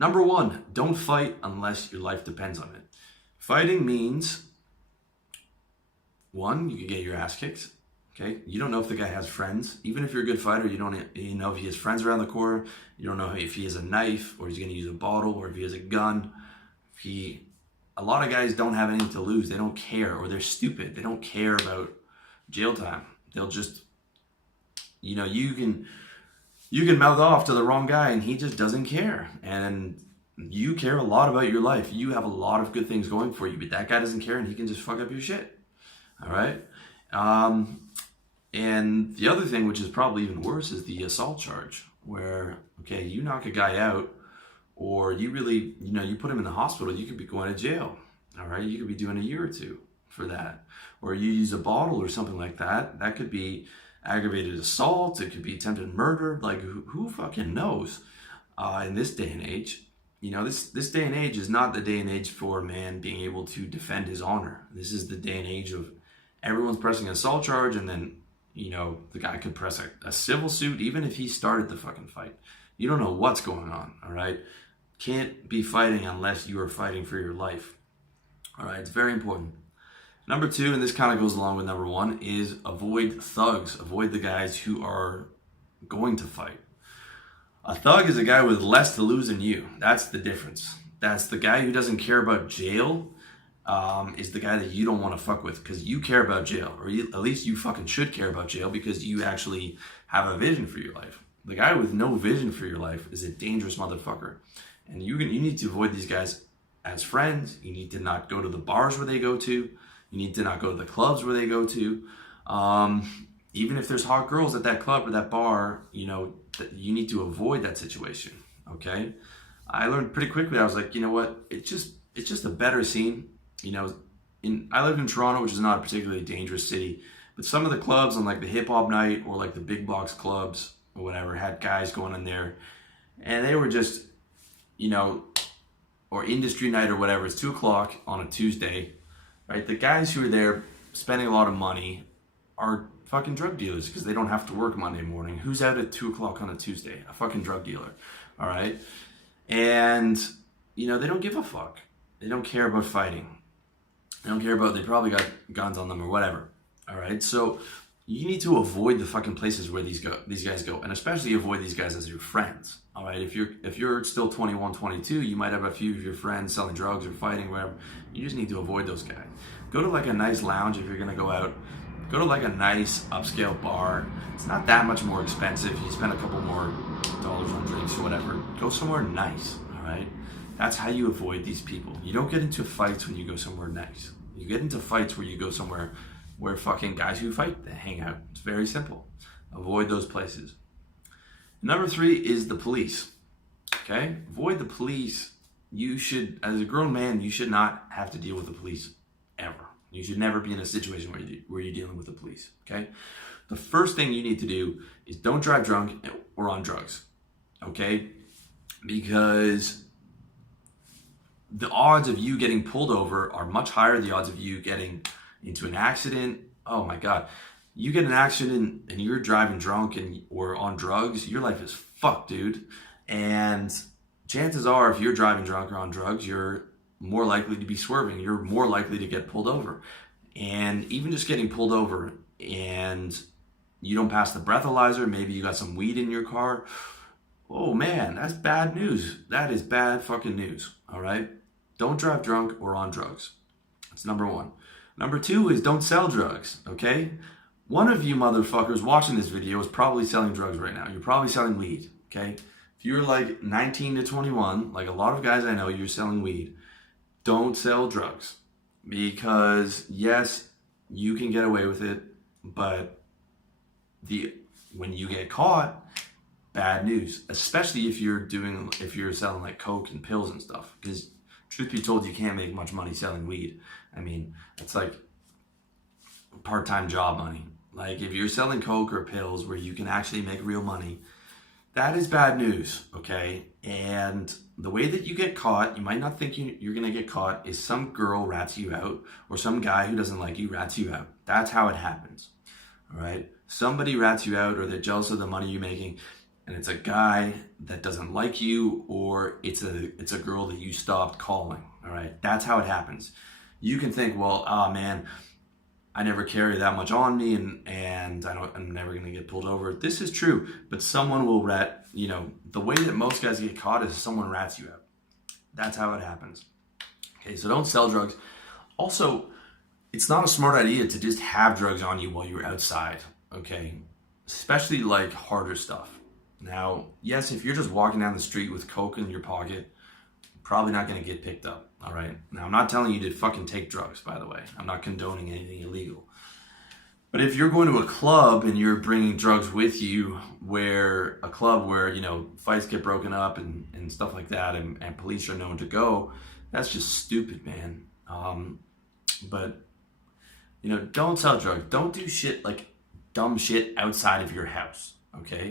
Number one, don't fight unless your life depends on it. Fighting means, one, you could get your ass kicked. Okay, you don't know if the guy has friends. Even if you're a good fighter, you don't know if he has friends around the corner. You don't know if he has a knife or he's going to use a bottle or if he has a gun. A lot of guys don't have anything to lose. They don't care, or they're stupid. They don't care about jail time. They'll just, you can mouth off to the wrong guy and he just doesn't care. And you care a lot about your life. You have a lot of good things going for you, but that guy doesn't care and he can just fuck up your shit. All right. And the other thing, which is probably even worse, is the assault charge, where, okay, you knock a guy out, or you really, you put him in the hospital, you could be going to jail. All right. You could be doing a year or two for that. Or you use a bottle or something like that. That could be aggravated assault. It could be attempted murder. Like, who fucking knows? In this day and age, this day and age is not the day and age for a man being able to defend his honor. This is the day and age of everyone's pressing an assault charge, and then, the guy could press a civil suit even if he started the fucking fight. You don't know what's going on, all right? Can't be fighting unless you are fighting for your life. All right, it's very important. Number two, and this kind of goes along with number one, is avoid thugs. Avoid the guys who are going to fight. A thug is a guy with less to lose than you. That's the difference. That's the guy who doesn't care about jail, is the guy that you don't want to fuck with because you care about jail, or at least you fucking should care about jail because you actually have a vision for your life. The guy with no vision for your life is a dangerous motherfucker. And you need to avoid these guys as friends. You need to not go to the bars where they go to. You need to not go to the clubs where they go to. Even if there's hot girls at that club or that bar, you need to avoid that situation, okay? I learned pretty quickly. I was like, you know what? It's just a better scene. I lived in Toronto, which is not a particularly dangerous city, but some of the clubs on like the hip hop night or like the big box clubs or whatever had guys going in there, and they were just, or industry night or whatever. It's 2:00 on a Tuesday, right? The guys who are there spending a lot of money are fucking drug dealers because they don't have to work Monday morning. Who's out at 2:00 on a Tuesday? A fucking drug dealer, all right? And, they don't give a fuck. They don't care about fighting. They probably got guns on them or whatever, all right? So you need to avoid the fucking places where these guys go, and especially avoid these guys as your friends, all right? If you're still 21, 22, you might have a few of your friends selling drugs or fighting or whatever. You just need to avoid those guys. Go to like a nice lounge if you're gonna go out. Go to like a nice upscale bar. It's not that much more expensive. You spend a couple more dollars on drinks or whatever. Go somewhere nice, all right? That's how you avoid these people. You don't get into fights when you go somewhere nice. You get into fights where you go somewhere where fucking guys who fight, they hang out. It's very simple. Avoid those places. Number three is the police, okay? Avoid the police. You should, as a grown man, you should not have to deal with the police ever. You should never be in a situation where you're dealing with the police, okay? The first thing you need to do is don't drive drunk or on drugs, okay? Because the odds of you getting pulled over are much higher. The odds of you getting into an accident, oh my God. You get an accident and you're driving drunk or on drugs, your life is fucked, dude. And chances are, if you're driving drunk or on drugs, you're more likely to be swerving. You're more likely to get pulled over. And even just getting pulled over and you don't pass the breathalyzer, maybe you got some weed in your car. Oh man, that's bad news. That is bad fucking news, all right? Don't drive drunk or on drugs. That's number one. Number two is don't sell drugs, okay? One of you motherfuckers watching this video is probably selling drugs right now. You're probably selling weed, okay? If you're like 19 to 21, like a lot of guys I know, you're selling weed. Don't sell drugs because yes, you can get away with it, but when you get caught, bad news, especially if you're selling like coke and pills and stuff, because truth be told, you can't make much money selling weed. I mean, it's like part-time job money. Like if you're selling coke or pills where you can actually make real money, that is bad news, okay? And the way that you get caught, you might not think you're gonna get caught, is some girl rats you out or some guy who doesn't like you rats you out. That's how it happens, all right? Somebody rats you out or they're jealous of the money you're making. and it's a guy that doesn't like you, or it's a girl that you stopped calling. All right, that's how it happens. You can think, well, ah, man, I never carry that much on me, and I'm never gonna get pulled over. This is true, but someone will rat. You know, the way that most guys get caught is someone rats you out. That's how it happens. Okay, so don't sell drugs. Also, it's not a smart idea to just have drugs on you while you're outside. Okay, especially like harder stuff. Now, yes, if you're just walking down the street with coke in your pocket, probably not going to get picked up. All right. Now, I'm not telling you to fucking take drugs, by the way. I'm not condoning anything illegal. But if you're going to a club and you're bringing drugs with you, where a club where, you know, fights get broken up and stuff like that, and police are known to go, that's just stupid, man. But, you know, don't sell drugs. Don't do shit like dumb shit outside of your house. Okay.